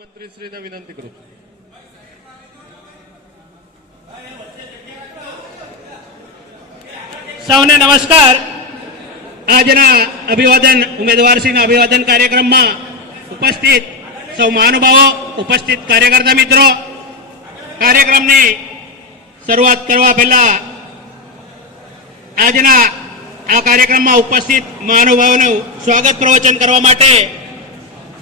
મહામંત્રી શ્રીને વિનંતી કરું છું. સૌને નમસ્કાર. આજના અભિવાદન, ઉમેદવારશ્રીના અભિવાદન કાર્યક્રમમાં ઉપસ્થિત સૌ મહાનુભાવો, ઉપસ્થિત કાર્યકર્તા મિત્રો. કાર્યક્રમની શરૂઆત કરવા પહેલા આજના આ કાર્યક્રમમાં ઉપસ્થિત મહાનુભાવોનું સ્વાગત પ્રવચન કરવા માટે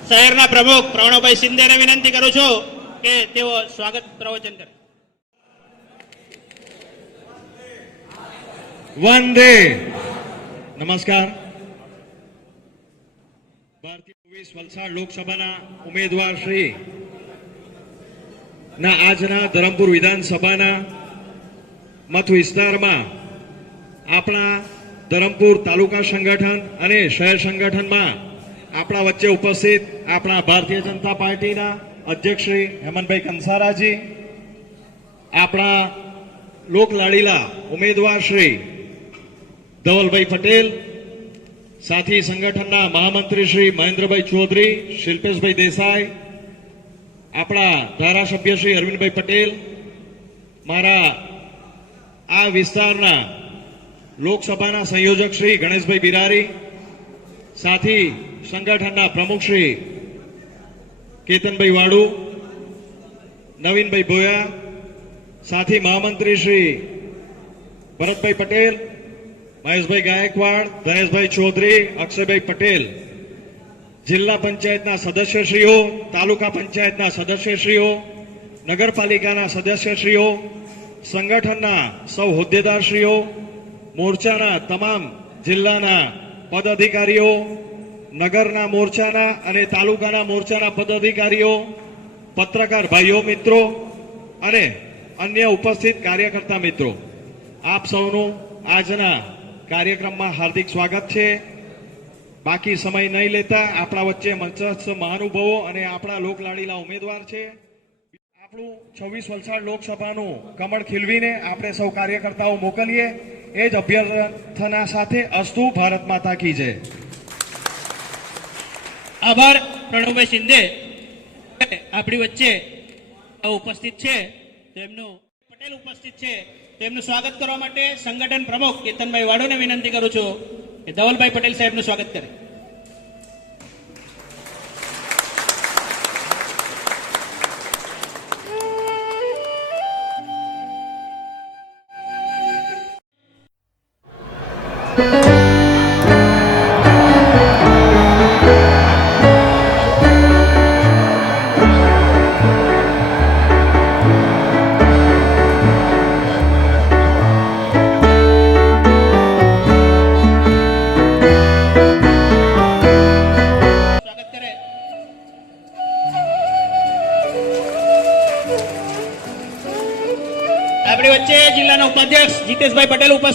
શહેરના પ્રમુખ પ્રવણભાઈ શિંદેને વિનંતી કરું છું કે તેઓ સ્વાગત પ્રવચન કરે. વંદે. નમસ્કાર. ભારતીય ચોવીસ વલસાડ લોકસભાના ઉમેદવાર શ્રી ના આજના ધરમપુર વિધાનસભાના મત વિસ્તારમાં આપણા ધરમપુર તાલુકા સંગઠન અને શહેર સંગઠનમાં આપણા વચ્ચે ઉપસ્થિત આપણા ભારતીય જનતા પાર્ટીના અધ્યક્ષ શ્રી હેમંતભાઈ કંસારાજી, આપણા લોકલાડીલા ઉમેદવાર શ્રી ધવલભાઈ પટેલ, સાથી સંગઠનના મહામંત્રી શ્રી મહેન્દ્રભાઈ ચૌધરી, શિલ્પેશભાઈ દેસાઈ, આપણા ધારાસભ્ય શ્રી અરવિંદભાઈ પટેલ, મારા આ વિસ્તારના લોકસભાના સંયોજક શ્રી ગણેશભાઈ બિરારી, સાથી સંગઠનના પ્રમુખ શ્રી કેતનભાઈ વાડુ, નવીનભાઈ ભોયા, સાથી મહામંત્રી શ્રી ભરતભાઈ પટેલ, મહેશભાઈ ગાયકવાડ ધનેશભાઈ ચૌધરી, અક્ષયભાઈ પટેલ, જિલ્લા પંચાયતના સદસ્યશ્રીઓ, તાલુકા પંચાયતના સદસ્યશ્રીઓ, નગરપાલિકાના સદસ્યશ્રીઓ, સંગઠનના સૌ હોદ્દેદારશ્રીઓ, મોરચાના તમામ જિલ્લાના પદાધિકારીઓ નગરના મોરચાના અને તાલુકાના મોરચાના પદાધિકારીઓ, પત્રકાર ભાઈઓ, મિત્રો અને અન્ય ઉપસ્થિત કાર્યકર્તા મિત્રો, આપ સૌનું આજના કાર્યક્રમમાં હાર્દિક સ્વાગત છે. બાકી સમય નહીં લેતા આપણા વચ્ચે મંચસ્થ મહાનુભાવો અને આપણા લોકલાડીલા ઉમેદવાર છે. આપણું છવ્વીસ વલસાડ લોકસભાનું કમળ ખીલવીને આપણે સૌ કાર્યકર્તાઓ મોકલીએ. એ જ અભ્યર્થના સાથે અસ્તુ ભારત માતા કી જય. આભાર, પ્રણવભાઈ શિંદે. આપણી વચ્ચે ઉપસ્થિત છે, તેમનું પટેલ ઉપસ્થિત છે. તેમનું સ્વાગત કરવા માટે સંગઠન પ્રમુખ કેતનભાઈ વાડોને વિનંતી કરું છું કે ધવલભાઈ પટેલ સાહેબનું સ્વાગત કરે.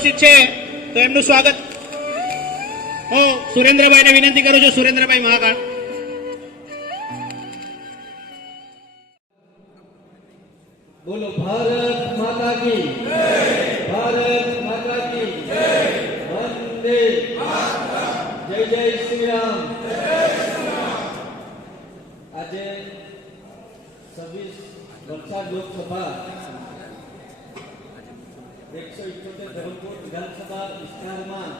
ઉપસ્થિત છે, તો એમનું સ્વાગત. હું સુરેન્દ્રભાઈને વિનંતી કરું છું, સુરેન્દ્રભાઈ મહાકાળ. બોલો, ભારત માતા કી ભારત માતા કી વંદે જય જય શ્રી રામ આજે છવ્વીસ વલસાડ લોકસભા એકસો ધરમપુર વિધાનસભા વિસ્તારમાં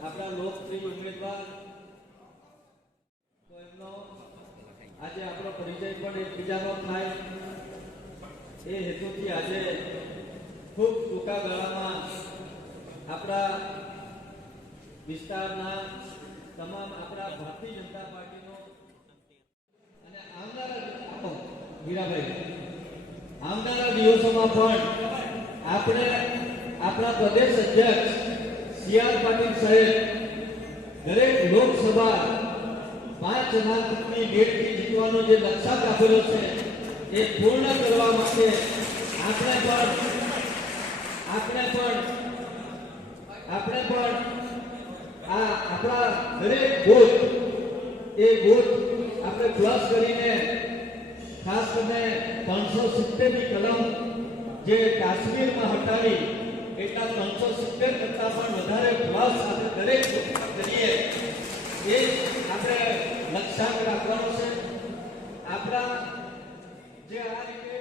આપણા લોકપ્રિય ઉમેદવાર આજે આપણો પરિચય પણ એકબીજાનો થાય. એ હેતુથી આજે ખૂબ ટૂંકા ગાળામાં આપણા વિસ્તારના તમામ આપણા ભારતીય જનતા પાર્ટીનો અને આવનારા હીરાભાઈ આવનારા દિવસોમાં પણ આપણે આપણા પ્રદેશ અધ્યક્ષ સી આર પાટીલ સાહેબ દરેક લોકસભા પાંચ લાખની ભેટથી જીતવાનો જે લક્ષ્યાંક આપેલો છે, એ પૂર્ણ કરવા માટે આપણે પણ આપણે પણ આપણે પણ આ આપણા દરેક બૂથ, એ બૂથ આપણે પ્લસ કરીને ખાસ કરીને પાંચસો સિત્તેરની કલમ જે કાશ્મીરમાં હટાવી એટલા ત્રણસો સિત્તેર કરતા પણ વધારે ભાવ સાથે દરેક કરીએ. એ આપણે લક્ષ્યાંક રાખવાનો છે. આપણા જે આ રીતે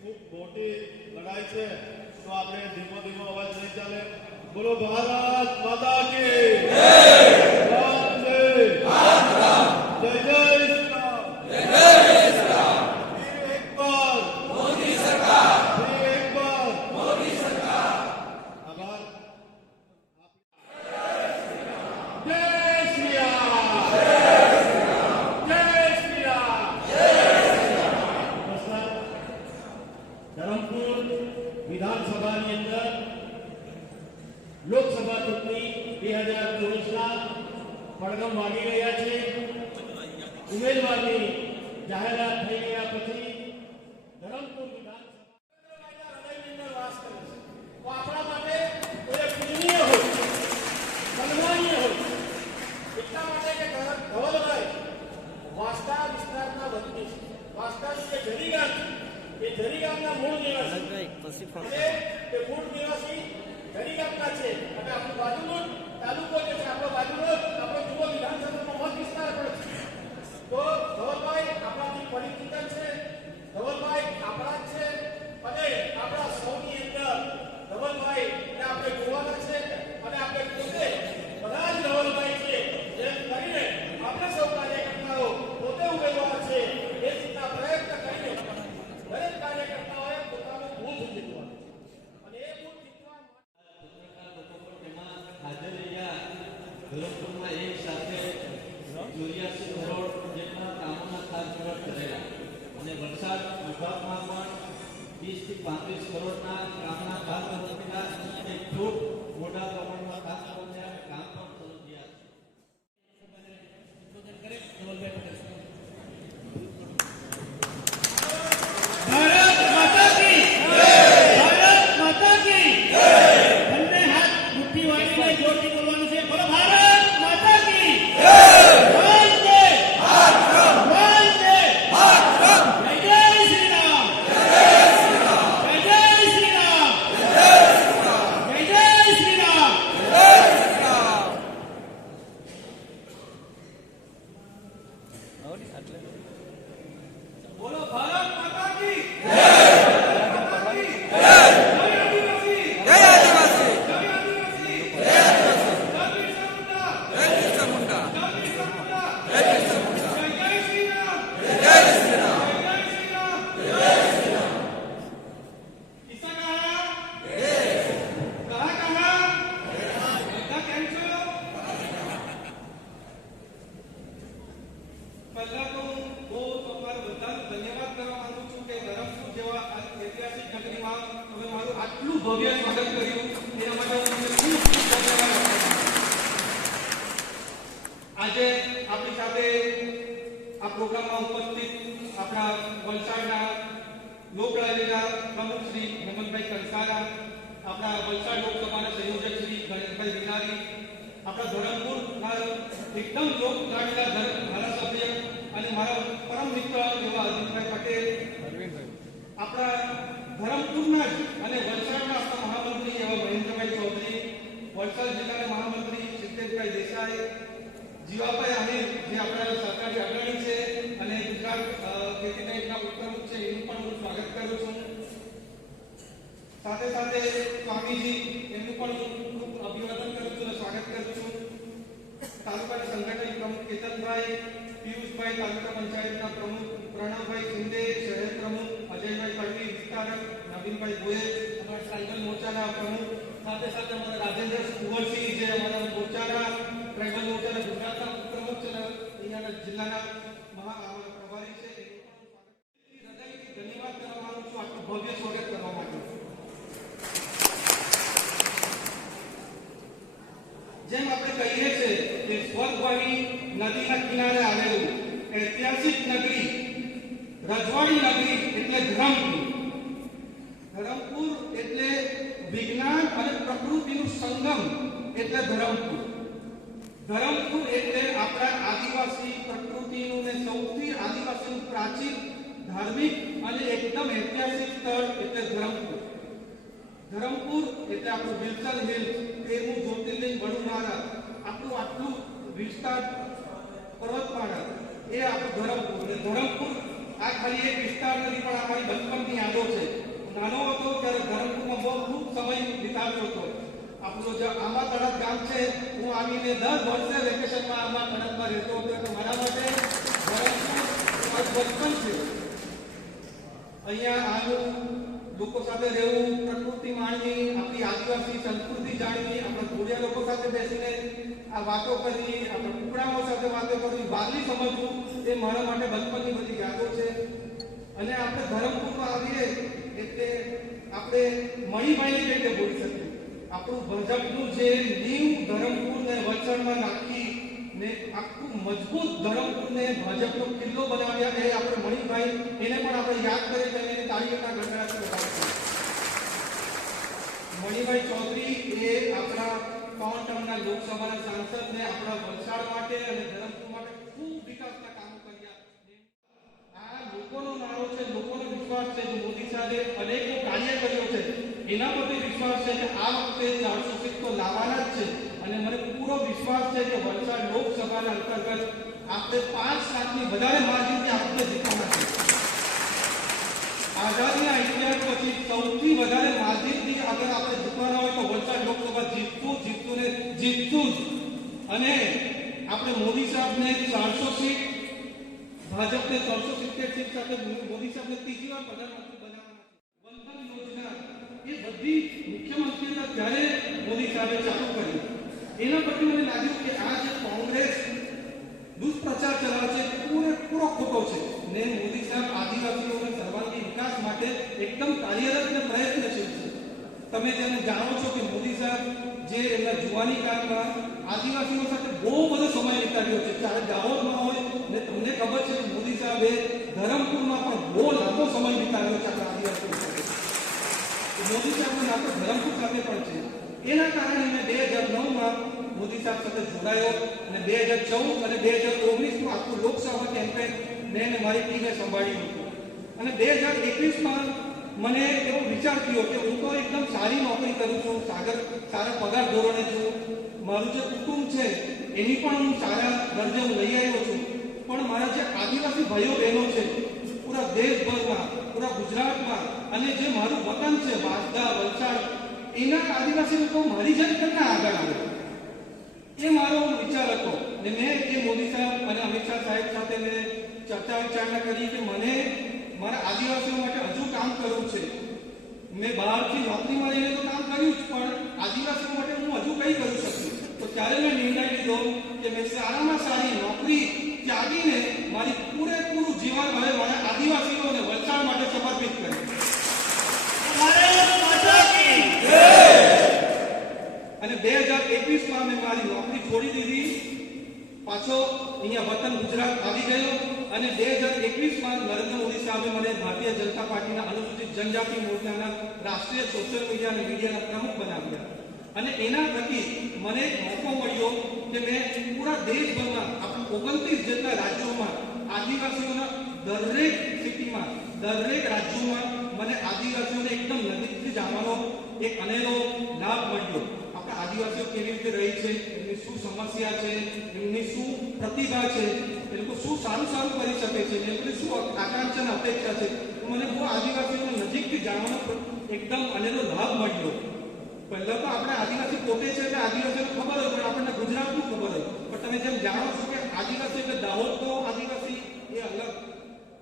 ખૂબ મોટી લડાઈ છે. તો આપણે ધીમો ધીમો અવાજ નહીં ચાલે. બોલો, ભારત માતા કી રામ જય જય જય શ્રી રામ ફિર એક બાર ફિર એક બાર આભાર જય શ્રી રામ જય શ્રી રામ નમસ્કાર ધરમપુર વિધાનસભાની અંદર લોકસભા ચૂંટણી બે હજાર ચોવીસના પડઘમ વાગી રહ્યા છે ઉમેદવારની જાહેરાત થઈ ગયા પછી ભવ્ય કર્યું એના આજે આપણી સાથે આ પ્રોગ્રામમાં ઉપસ્થિત આપણા વલસાડના લોકરાજ્યના પ્રમુખ શ્રી હેમંતભાઈ કંસારા આપણા વલસાડ લોકસભાના સંયોજક શ્રી ગણેશભાઈ વિનારી આપણા ધરમપુરના એકદમ લોક લાડેલા ધર- ધારાસભ્ય અને મારા પરમ મિત્ર એવા અરવિંદભાઈ પટેલ, આપણા ધરમપુરના જ અને વલસાડના મહામંત્રી એવા મહેન્દ્રભાઈ ચૌધરી, વલસાડ જિલ્લાના મહામંત્રી સિદ્ધેશભાઈ દેસાઈ, જીવાભાઈ આહિર, જે આપણા સરકારી અગ્રણી છે અને ગુજરાત બેંકના ઉપપ્રમુખ છે, એનું પણ હું સ્વાગત કરું છું. સાથે સાથે સ્વામીજી, એમનું પણ હું ખૂબ અભિવાદન કરું છું સ્વાગત કરું છું. તાલુકાના સંગઠન પ્રમુખ કેતનભાઈ, પિયુષભાઈ તાલુકા પંચાયતના પ્રમુખ પ્રણવભાઈ શિંદે, શહેર પ્રમુખ અજયભાઈ તડવી વિસ્તારક નવીનભાઈ ગોયલ, અમારા ટ્રાઇબલ મોરચાના પ્રમુખ, સાથે સાથે અમારા રાજેન્દ્ર કુંવરસિંહ જે અમારા મોરચાના, ટ્રાઇબલ મોરચાના ગુજરાતના પ્રમુખ છે અહીંયાના જિલ્લાના મહા અમારા પ્રભારી છે એનું પણ સ્વાગત હૃદયથી ધન્યવાદ કરવા માંગુ છું આટલું ભવ્ય સ્વાગત કરવા માટે જેમ આપણે કહીએ છીએ કે સ્વર્ગવાણી નદીના કિનારે આવેલું ઐતિહાસિક નગરી રજવાડી નગરી એટલે ધરમપુર ધરમપુર એટલે વિજ્ઞાન અને પ્રકૃતિનું સંગમ એટલે ધરમપુર ધરમપુર એટલે આપણા આદિવાસી પ્રકૃતિનું ને સૌથી આદિવાસીનું પ્રાચીન ધાર્મિક અને એકદમ ઐતિહાસિક સ્થળ એટલે ધરમપુર ધરમપુર એટલે આપણું વિલ્સન હિલ તેરમું જ્યોતિર્લિંગ વડુમાળા આપણું આટલું વિસ્તાર પર્વતમાળા, એ આપણું ધરમપુર. એટલે ધરમપુર, આ ખાલી એક વિસ્તાર નથી, પણ આ મારી બચપનની યાદો છે. નાનો હતો ત્યારે ધરમપુરમાં બહુ ખૂબ સમય વિતાવ્યો હતો. આપણું જે આંબા તળાવ ગામ છે, હું આવીને દર વર્ષે વેકેશનમાં આંબા તળાવમાં રહેતો હતો, એટલે મારા માટે ધરમપુર બચપન છે. અહીંયા આવું લોકો સાથે રહેવું, પ્રકૃતિ માણવી, આપણી આદિવાસી સંસ્કૃતિ જાણવી, આપણા ધોળિયા લોકો સાથે બેસીને આ વાતો કરવી, આપણા કુકડાઓ સાથે વાતો કરવી, વાલી સમજવું, એ મારા માટે બચપનની બધી યાદો છે. અને આપણે ધરમપુરમાં આવીએ એટલે આપણે મણીભાઈની રીતે બોલી શકીએ. આપણું ભાજપનું જે નીવ ધરમપુર ને વચનમાં નાખી અને ધરમપુર માટે ખૂબ વિકાસના કામો કર્યા. આ લોકોનો નારો છે, લોકોનો વિશ્વાસ છે જે મોદી સાથે અનેકો કાર્ય કર્યો છે. એના પરથી વિશ્વાસ છે કે આ વખતે ચારસો સીટ તો લાવવાના જ છે. અને મને પૂરો વિશ્વાસ છે કે વલસાડ લોકસભાના અંતર્ગત આપણે પાંચ લાખની વધારે માર્જિનથી આપણે જીતવાના છે આઝાદીના ઇતિહાસ પછી સૌથી વધારે માર્જિનથી અગર આપણે જીતવાના હોય તો વલસાડ લોકસભા જીતતું જીતતું ને જીતતું જ. અને આપણે મોદી સાહેબને ચારસો સીટ, ભાજપને ચારસો સિત્તેર સીટ સાથે મોદી સાહેબને ત્રીજી વાર પ્રધાનમંત્રી બનાવવાના છે. વંદન યોજના એ બધી મુખ્યમંત્રીના ત્યારે મોદી સાહેબે ચાલુ કરી. એના પરથી મને લાગ્યું કે આ જે કોંગ્રેસ દુષ્પ્રચાર ચલાવે છે પૂરેપૂરો ખોટો છે. ને મોદી સાહેબ આદિવાસીઓના સર્વાંગી વિકાસ માટે એકદમ કાર્યરત અને પ્રયત્નશીલ છે. તમે જેને જાણો છો કે મોદી સાહેબ જે એમના જુવાની કાળમાં આદિવાસીઓ સાથે બહુ બધો સમય વિતાવ્યો છે, ચાહે દાહોદમાં હોય, ને તમને ખબર છે કે મોદી સાહેબે ધરમપુરમાં પણ બહુ લાંબો સમય વિતાવ્યો છે આપણા આદિવાસીઓ સાથે. મોદી સાહેબનો નાતો ધરમપુર સાથે પણ છે. એના કારણે મેં બે હજાર નવમાં મોદી સાહેબ સાથે જોડાયો અને બે હજાર ચૌદ અને બે હજાર ઓગણીસનું આખું લોકસભા કેમ્પેન મેં અને મારી ટીમે સંભાળ્યું હતું અને બે હજાર એકવીસમાં મને એવો વિચાર થયો કે હું તો એકદમ સારી નોકરી કરું છું, સાગર, સારા પગાર ધોરણે છું, મારું જે કુટુંબ છે, એની પણ હું સારા દરજ્જે હું લઈ આવ્યો છું. પણ મારા જે આદિવાસી ભાઈઓ બહેનો છે, પૂરા દેશભરમાં, પૂરા ગુજરાતમાં, અને જે મારું વતન છે, વાંસદા, વલસાડ એના આદિવાસી લોકો મારી જાત કરતા આગળ આવે. એ મારો વિચાર હતો ને મેં એ મોદી સાહેબ અને અમિત શાહ સાહેબ સાથે મેં ચર્ચા વિચારણા કરી કે મને મારા આદિવાસીઓ માટે હજુ કામ કરવું છે. મેં બહારથી નોકરી મળીને તો કામ કર્યું જ, પણ આદિવાસીઓ માટે હું હજુ કઈ કરી શકું તો ત્યારે મેં નિર્ણય લીધો કે મેં સારામાં સારી નોકરી ત્યાગીને મારી પૂરેપૂરું જીવન હવે મારા આદિવાસીઓને વલસાડ માટે સમર્પિત કર્યું અને બે હજાર એકવીસમાં મેં મારી નોકરી છોડી દીધી. પાછો અહીંયા વતન ગુજરાત આવી ગયો અને બે હજાર એકવીસમાં નરેન્દ્ર મોદી સાહેબે મને ભારતીય જનતા પાર્ટીના અનુસૂચિત જનજાતિ મોરચાના રાષ્ટ્રીય સોશિયલ મીડિયા અને મીડિયાના પ્રમુખ બનાવ્યા. અને એના થકી મને એક મોકો મળ્યો કે મેં પૂરા દેશભરમાં આપણા ઓગણત્રીસ જેટલા રાજ્યોમાં આદિવાસીઓના દરેક સિટીમાં, દરેક રાજ્યોમાં મને આદિવાસીઓને એકદમ નજીકથી જાણવાનો એક અનેરો લાભ મળ્યો. આપણા આદિવાસીઓ કેવી રીતે રહી છે, એમની શું સમસ્યા છે, એમની શું પ્રતિભા છે, એ લોકો શું સારું સારું કરી શકે છે એમને શું આકાંક્ષા અપેક્ષા છે મને બહુ આદિવાસીઓ નજીકથી જાણવાનો એકદમ અનેરો લાભ મળ્યો. પહેલા તો આપણે આદિવાસી પોતે છે એટલે આદિવાસીઓ ખબર હોય, પણ આપણને ગુજરાતનું ખબર હોય. પણ તમે જેમ જાણો છો કે આદિવાસી એટલે દાહોદનો આદિવાસી, એ અલગ.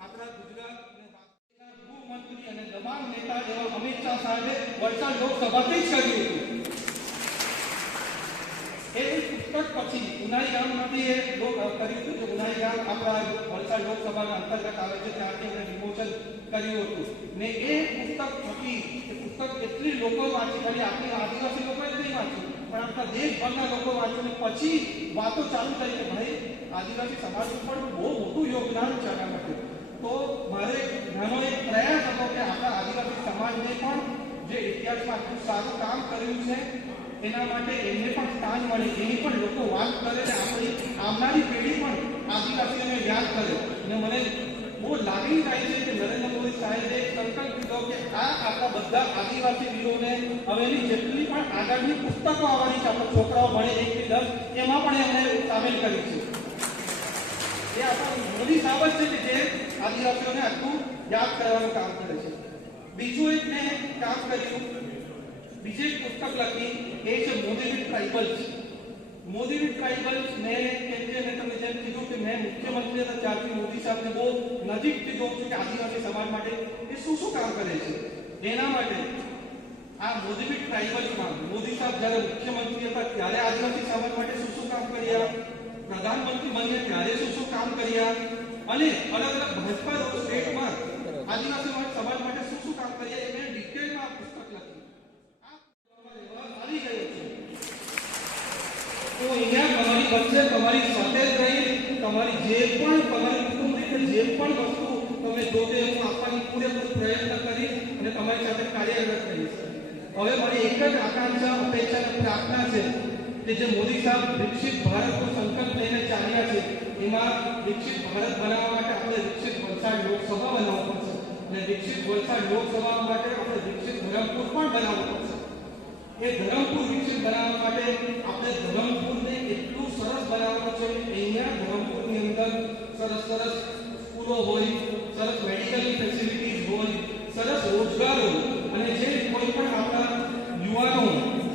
આપણા અને દબાણ નેતા એવા અમિત શાહ સાહેબે વલસાડ લોકસભાથી જ કર્યું હતું. એ પુસ્તક પછી ઉનાઈ ગામમાંથી એ લોક કર્યું હતું કે ઉનાઈ ગામ આપણા વલસાડ લોકસભાના અંતર્ગત આવે છે ત્યાંથી એમણે વિમોચન કર્યું હતું. ને એ પુસ્તક થકી એ પુસ્તક એટલી લોકો વાંચી, ખાલી આપણી આદિવાસી લોકોએ જ નહીં વાંચ્યું પણ આપણા દેશભરના લોકો વાંચ્યું ને પછી વાતો ચાલુ થઈ કે ભાઈ, આદિવાસી સમાજનું પણ બહુ મોટું યોગદાન છે આના માટે. તો મારે ઘણો એક પ્રયાસ હતો કે આપણા આદિવાસી સમાજને પણ જે ઇતિહાસમાં આટલું સારું કામ કર્યું છે એના માટે એમને પણ સ્થાન મળે, એની પણ લોકો વાત કરે ને આપણી આવનારી પેઢી પણ આદિવાસીઓને યાદ કરે. ને મને બહુ લાગણી થાય છે કે નરેન્દ્ર મોદી સાહેબે સંકલ્પ લીધો કે આ આપણા બધા આદિવાસી વીરોને હવેની જેટલી પણ આગળની પુસ્તકો આવવાની છે, આપણા છોકરાઓ ભણે એક થી દસ, એમાં પણ એમણે સામેલ કરી છે. એ આપણા મોદી સાહેબ છે કે જે આદિવાસીઓને આટલું યાદ કરવાનું કામ કરે છે. બીજું એક મેં કામ કર્યું. બીજી એક પુસ્તક લખી એ છે મોદીવી ટ્રાઇબલ્સ મોદીવી ટ્રાઇબલ્સ મેં કેમ કે મેં તમને જેમ કીધું કે મેં મુખ્યમંત્રી હતા ત્યારથી મોદી સાહેબને બહુ નજીકથી જોઉં છું કે આદિવાસી સમાજ માટે એ શું શું કામ કરે છે એના માટે આ મોદીવી ટ્રાઇબલ્સમાં મોદી સાહેબ જ્યારે મુખ્યમંત્રી હતા ત્યારે આદિવાસી સમાજ માટે શું શું કામ કર્યા? પ્રધાનમંત્રી બન્યા ત્યારે શું શું કામ કર્યા? અને અલગ અલગ ભાજપા સ્ટેટમાં આદિવાસી સમાજ માટે શું શું કામ કર્યા એ મેં ડિટેલમાં આ પુસ્તક લખી આ આવી ગયો છે તમારી જે પણ તમારી જે પણ વસ્તુ તમે પ્રયત્ન કરીશ અને તમારી સાથે કાર્યરત રહીશ. હવે મારી એક જ આકાંક્ષા, અપેક્ષા છે કે જે મોદી સાહેબ વિકસિત ભારતનો સંકલ્પ લઈને ચાલ્યા છે, એમાં વિકસિત ભારત બનાવવા માટે આપણે વિકસિત વલસાડ લોકસભા બનાવવું અને વિકસિત વલસાડ લોકસભા માટે આપણે વિકસિત ધરમપુર પણ બનાવવું પડશે. એ ધરમપુર વિકસિત બનાવવા માટે આપણે ધરમપુરને એટલું સરસ બનાવવાનું છે. અહીંયા ધરમપુરની અંદર સરસ સરસ સ્કૂલો હોય, સરસ મેડિકલ ફેસિલિટીઝ હોય, સરસ રોજગારો અને જે કોઈ પણ આપણા યુવાનો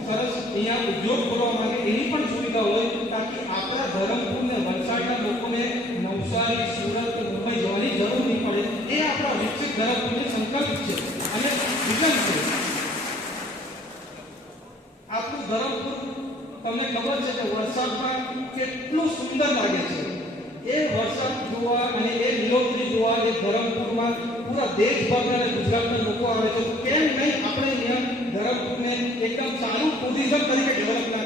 સરસ અહીંયા ઉદ્યોગ કરવા માંગે એની પણ સુવિધા હોય તાકી આપણા ધરમપુરને વલસાડના લોકોને નવસારી, સુરત, મુંબઈ જવાની જરૂર નહીં પડે. એ આપણા વિકસિત ધરમપુરની સંકલ્પ છે અને વિઝન છે આપણું ધરમપુર તમને ખબર છે કે વરસાદમાં કેટલું સુંદર લાગે છે. એ વરસાદ જોવા અને એ લીલોતરી જોવા, એ ધરમપુરમાં પૂરા દેશભરના અને ગુજરાતના લોકો આવે છે. કેમ નહીં આપણે અહીંયા ધરમપુરને એકદમ સારું ટુરિઝમ તરીકે ડેવલપ